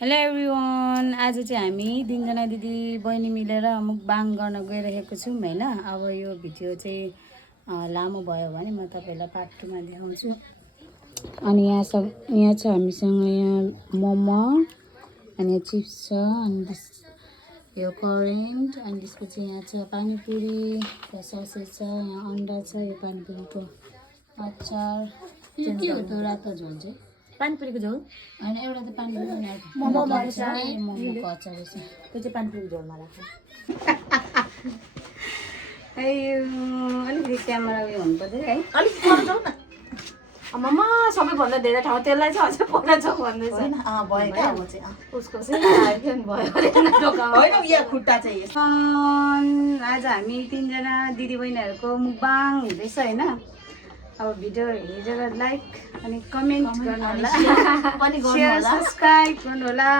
Hello everyone, आज चाहिँ हामी तिनजना दिदी बहिनी मिलेर मुकबाङ गर्न गइरहेको छौँ होइन। अब यो भिडियो चाहिँ लामो भयो भने म तपाईँलाई पार्ट 2 मा देखाउँछु। अनि यहाँ छ हामीसँग यहाँ मोमो अनि चिप्स छ अनि यो करेन्ट अनि त्यसपछि यहाँ छ पानीपुरी ससेज छ, यहाँ अन्डा छ, यो पानीपुरीको अचार, त्यो रातो झोल चाहिँ पानीपुरीको झोल होइन, एउटा त पानीपुरी मोमोको अचार रहेछ, त्यो चाहिँ पानीपुरी झोलमा राख्छ। अलिकति क्यामेरा उयो हुनुपर्छ है, अलिक पर जाऊ न। मम्मा सबैभन्दा धेरै ठाउँ त्यसलाई चाहिँ अझै पर जाऊ भन्दैछ। भयो क्या अब चाहिँ उसको चाहिँ भयो होइन यहाँ खुट्टा चाहिँ। आज हामी तिनजना दिदीबहिनीहरूको मुकबाङ हुँदैछ होइन। अब भिडियो हेरेर लाइक अनि कमेन्ट गर्नु होला, सेयर सब्सक्राइब गर्नु होला।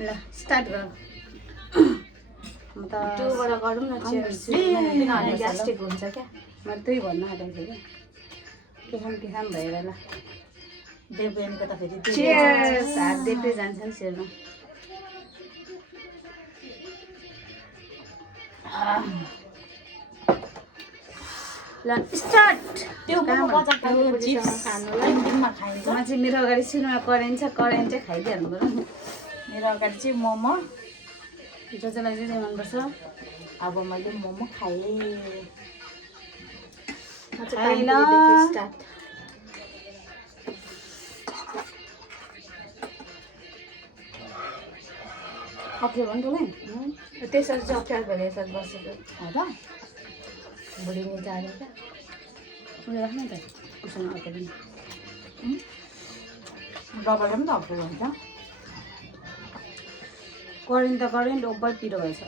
ल स्टार्ट गरौँ। म त त्योबाट गरौँ न, किनभने ग्यास्ट्रिक हुन्छ क्या। मैले त्यही भन्न आँटेको थिएँ कि के खाम भएर ल देवयानीको त फेरि चियर्स, हात देब्रे जान्छ नि सेरमा। ल स्टार्ट। त्यो मोमो चिप्स खानुमा खाइन्छ। म चाहिँ मेरो अगाडि सिनेमा करेन्ट छ, करेन्ट चाहिँ खाइदिइहाल्नु पर्यो। मेरो अगाडि चाहिँ मोमो, जसलाई चाहिँ मनपर्छ। अब मैले मोमो खाएँ। स्टार्ट। अप्ठ्यारो भयो नि त त्यसरी चाहिँ अप्ठ्यारो भइरहेछ बसेको। हो त भुलिने जाने क्या। उयो राख्नु त उसँग अप्ठ्यारो डबल पनि त अप्ठ्यारो हुन्छ। करेन्ट त करेन्ट ओभर पिरो भएछ।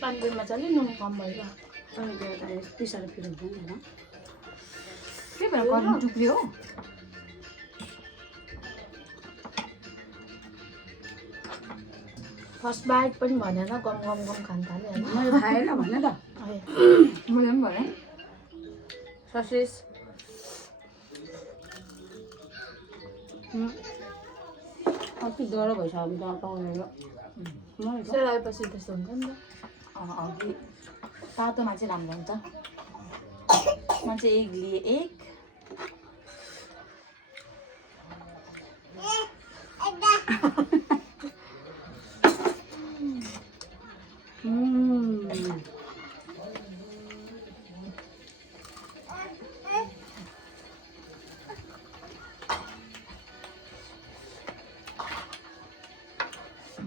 पानीपुरीमा चाहिँ नुन कम भइरहेको यति साह्रो पिरो हुन्छ नि के भएर करेन्ट टुक्रियो। फर्स्ट बाइट पनि भनेन, गम गम गम खान थाल्यो होइन। मैले खाएन भने त मैले पनि भने ससेज कति डह्रो भइसक्यो अब त पाउनेर सेलाएपछि त्यस्तो हुन्छ नि त। अघि तातोमा चाहिँ राम्रो हुन्छ। म चाहिँ एक लिए एक।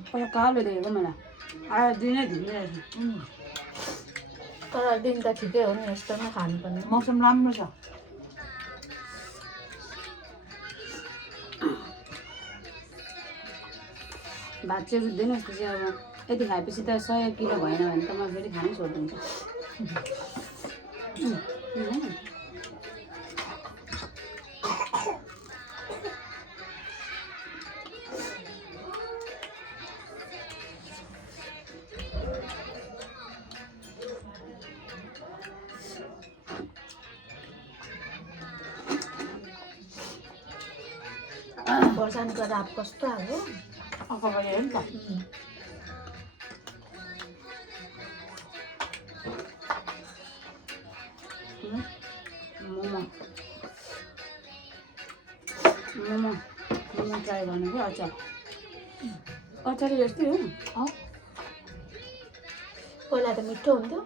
पहिला कालो देखेको मलाई आएर दिनै धुने रहेछ। तर दिन त ठिकै हो नि, यस्तो नै खानुपर्ने। मौसम राम्रो छ। भात चाहिँ रुच्दैन जस्तो चाहिँ अब यति खाएपछि त 100 किलो भएन भने त म फेरि खानै छोडिदिन्छु। वर्षानीको राप कस्तो आयो अगाडि हेर्नु त। मोमो मोमो मोमो ट्राई गर्नु कि अचार अचार यस्तै हो। पहिला त मिठो हुन्थ्यो।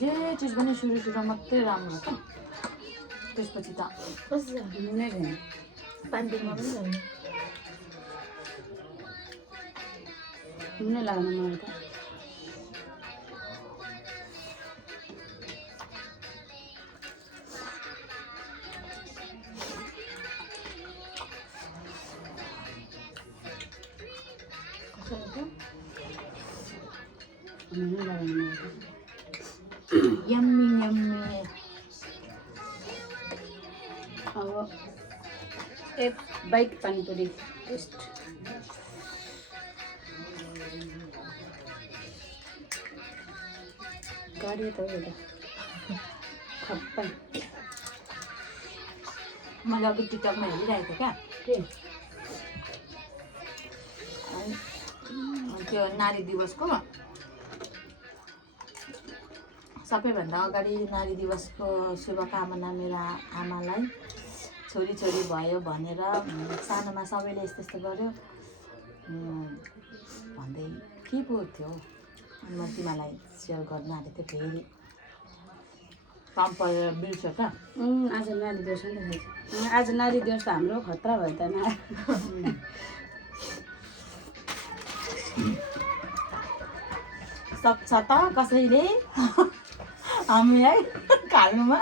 जे चिज पनि सुरु मात्रै राम्रो हो, त्यसपछि त कस्तो नै छैन। पानीपुरीमा पनि छैन। हुनै लाग्दैन मलाई त। हुनै लाग्दैन मलाई त। Yummy yummy. अब एक बाइट पानीपुरी टेस्ट। गाडी त एउटा खप्पै मैले अघि टिकटकमा हेरिरहेको क्या के त्यो नारी दिवसको सबैभन्दा अगाडि नारी दिवसको शुभकामना मेरो आमालाई छोरी छोरी भयो भनेर सानोमा सबैले यस्तो यस्तो गर्यो भन्दै के पो थियो अनि म तिमीलाई सेयर गर्न आँटेको थिएँ फेरि काम परेर बिर्स्यो क्या आज नारी दिवस नि त आज नारी दिवस त हाम्रो खतरा भयो त सक्छ त कसैले हामीलाई खाल्नुमा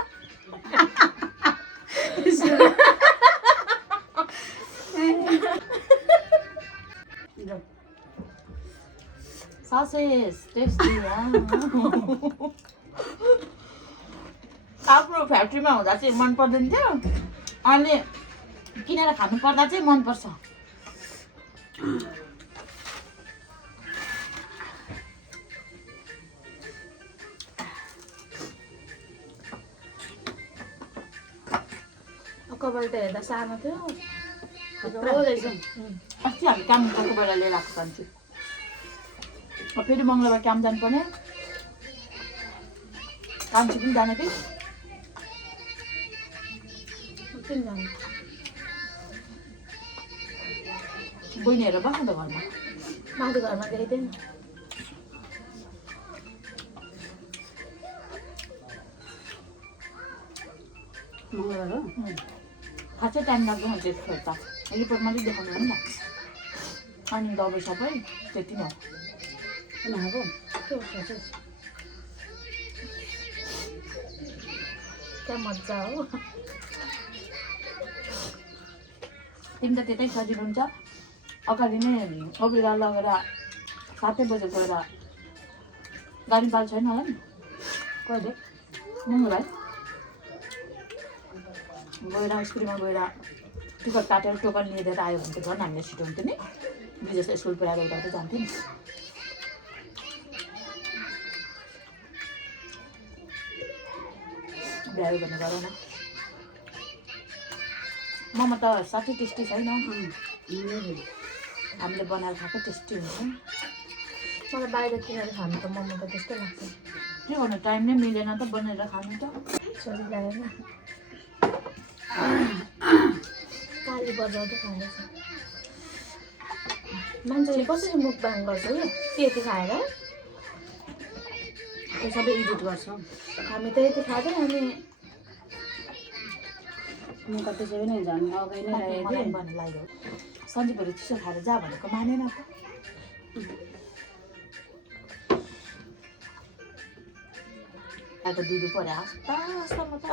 ससेस टेस्टी आफ्नो फ्याक्ट्रीमा हुँदा चाहिँ मन पर्दैन थियो अनि किनेर खानु पर्दा चाहिँ मनपर्छ कपाल त हेर्दा सानो थियो रहेछ अस्ति हामी काम गएको बेला लिएर आएको कान्छु फेरि मङ्गलबार काम जानुपर्ने कान्छी पनि जाने कि बहिनी हेरेर बस्नु त घरमा माथि घरमा देख्दैन मङ्गलबार हो खासै टाइम लाग्दैन त्यतिखेर त रिपोर्ट मात्रै देखाउनु हो नि त अनि दबाई सबै त्यति नै हो उनीहरूको क्या मजा हो तिमी त त्यतै सजिलो हुन्छ अगाडि नै ओब्रिगा लगेर 7 बजे गएर गाडी पाल छैन होला नि कहिले मङ्गलबार गएर स्कुलमा गएर टिकट काटेर टोकन लिएर आयो भने त झन् हामीलाई छिटो हुन्थ्यो नि विदेश स्कुल पुऱ्याएर उता त जान्थ्यो नि भ्यायो भने गर न मोमो त साँच्चै टेस्टी छैन हामीले बनाएर खाएको टेस्टी हुन्छ मलाई बाहिर किनेर खानु त मोमो त त्यस्तै लाग्छ के गर्नु टाइम नै मिलेन त बनाएर खानु त छोरी लागेन काली बजाउँदै खाँदैछ मान्छेले कसरी मुखबाङ गर्छ कि यति खाएर त्यो सबै एडिट गर्छौँ हामी त यति खाँदैन अनि म त त्यसै पनि झन् अगाडि नै मलाई रहेको भन्नु लाग्यो सन्जीवहरू चिसो खाएर जा भनेको मानेन त खराएको दुधो पऱ्यो हस्ता हस्ता म त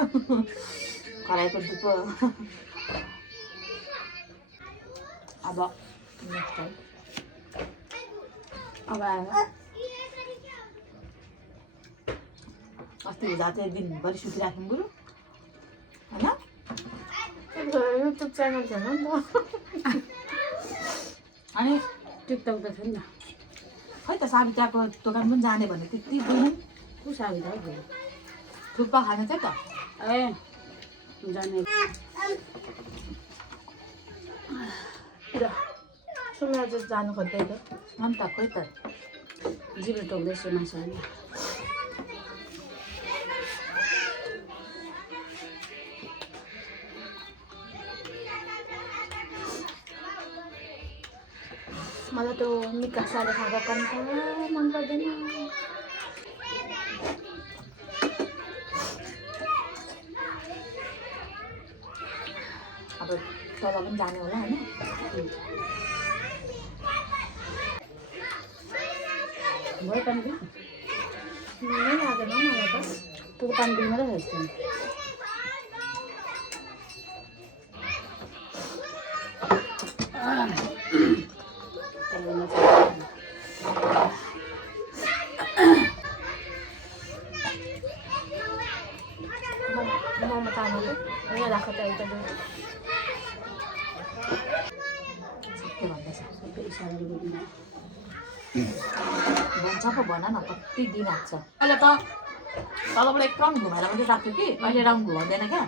खराएको दुध अब नेक्स्ट टाइम अब आएर अस्ति हुँदा चाहिँ दिनभरि सुतिराख्नु बरु होइन युट्युब च्यानल छैन नि त अनि टिकटक त थियो नि त खै त साविताको दोकान पनि जाने भने त्यति गएन को साविता हो थुक्पा खाने चाहिँ त ए जाने सुमेर चाहिँ जानु खोज्दै थियो अन्त खोइ त जिब्रो टोक्दैछु मासु होइन मलाई त्यो निकासाले खाएको कन्ता मन पर्दैन अब तल पनि जाने होला होइन भयो पानी पिउँ नै लाग्दैन मलाई त तँ पानी पिउँ मात्रै खाइस् मोमो तानो यहाँ राख त एउटा के भन्दैछ सबै इसाराले बोल्नु भन्छ पो भन न कति दिन आएको छ अहिले त तलबाट एक राउन्ड घुमाएर मात्रै राख्यो कि अहिले राउन्ड घुमाउँदैन क्या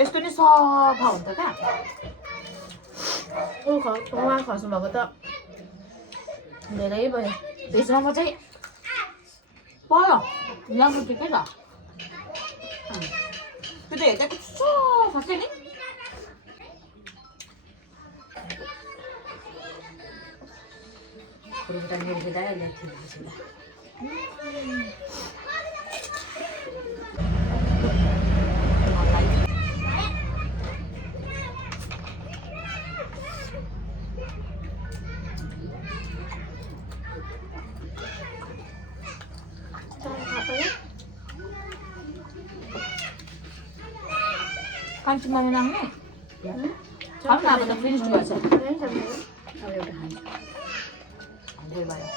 यस्तो नि सफा हुन्छ क्या उहाँ खस्नु भएको त धेरै भयो। भेजमा चाहिँ पऱ्यो राम्रो ठिकै छ त्यो त हेर्दा कस्तो फस्यो नि कान्छी मम्मी नाग्ने खाऊ न अब त फिनिस भएछ अब एउटा खान्छ धेरै भयो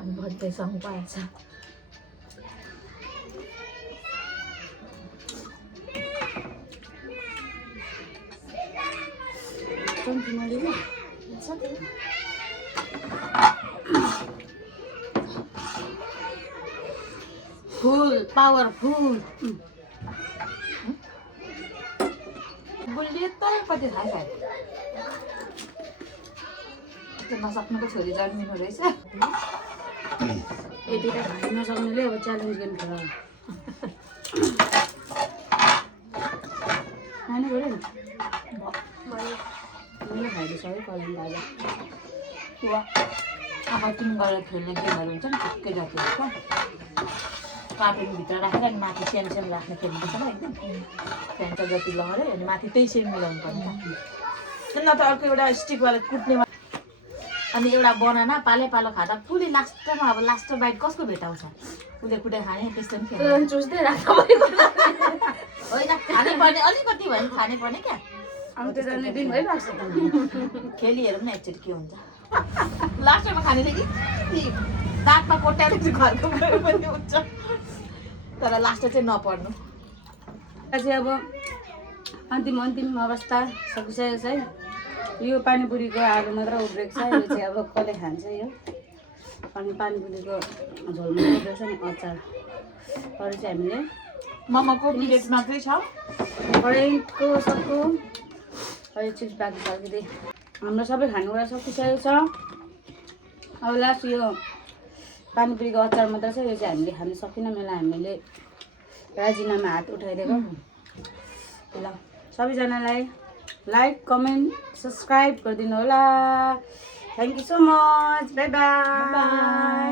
अनि भत्तैसँग पाएछ। फुल पावरफुल बुल्ली त कति खाए खाए त्यो नसक्नुको छोरी जन्मिनु रहेछ यति त खाइ नसक्नेले अब च्यालेन्ज गर्नु पर्छ खानु पऱ्यो नि मैले खाइदिएछ है कलम दादा अब तिमी गरेर खेल्ने गेमहरू हुन्छ नि ठिकै जातिहरू क्या कार्टुनभित्र राखेर अनि माथि सानो सानो राख्ने खेल्नुपर्छ ल एकदम फ्यान्टा जति लगाएर अनि माथि त्यही सेम मिलाउनु पर्छ न त अर्को एउटा स्टिकवाला कुट्नेमा अनि एउटा बनाना पाले पालो खाँदा पुरै लास्टमा अब लास्ट बाइट कसको भेटाउँछ उसले कुटे खाने त्यस्तो पनि खेल्नु चुस्दै राख्नु होइन खानै पर्ने अलिकति भयो भने खानै पर्ने क्या अब त्यो जाने दिन भइरहेको छ त खेली हेरौँ न एकचोटि के हुन्छ लास्टमा खानेले कि दाँतमा कोट्याएर चाहिँ घरको गयो पनि हुन्छ तर लास्ट चाहिँ नपर्नु चाहिँ अब अन्तिम अवस्था सकिसकेको छ है यो पानीपुरीको आलु मात्र उब्रेको छ यो चाहिँ अब कसले खान्छ यो अनि पानीपुरीको झोलमा उब्रेको छ नि अचार अरू चाहिँ हामीले मोमोको प्लेट मात्रै छ करेन्टको सबको अहिले चिप्स बाँकी सकिदिए हाम्रो सबै खानेकुरा सकिसकेको छ अब लास्ट यो पानीपुरीको अचार मात्र छ यो चाहिँ हामीले खानु सकिनँ मेला हामीले राजिनामा हात उठाइदिएको ल सबैजनालाई लाइक कमेन्ट सब्सक्राइब गरिदिनु होला thank you so much by by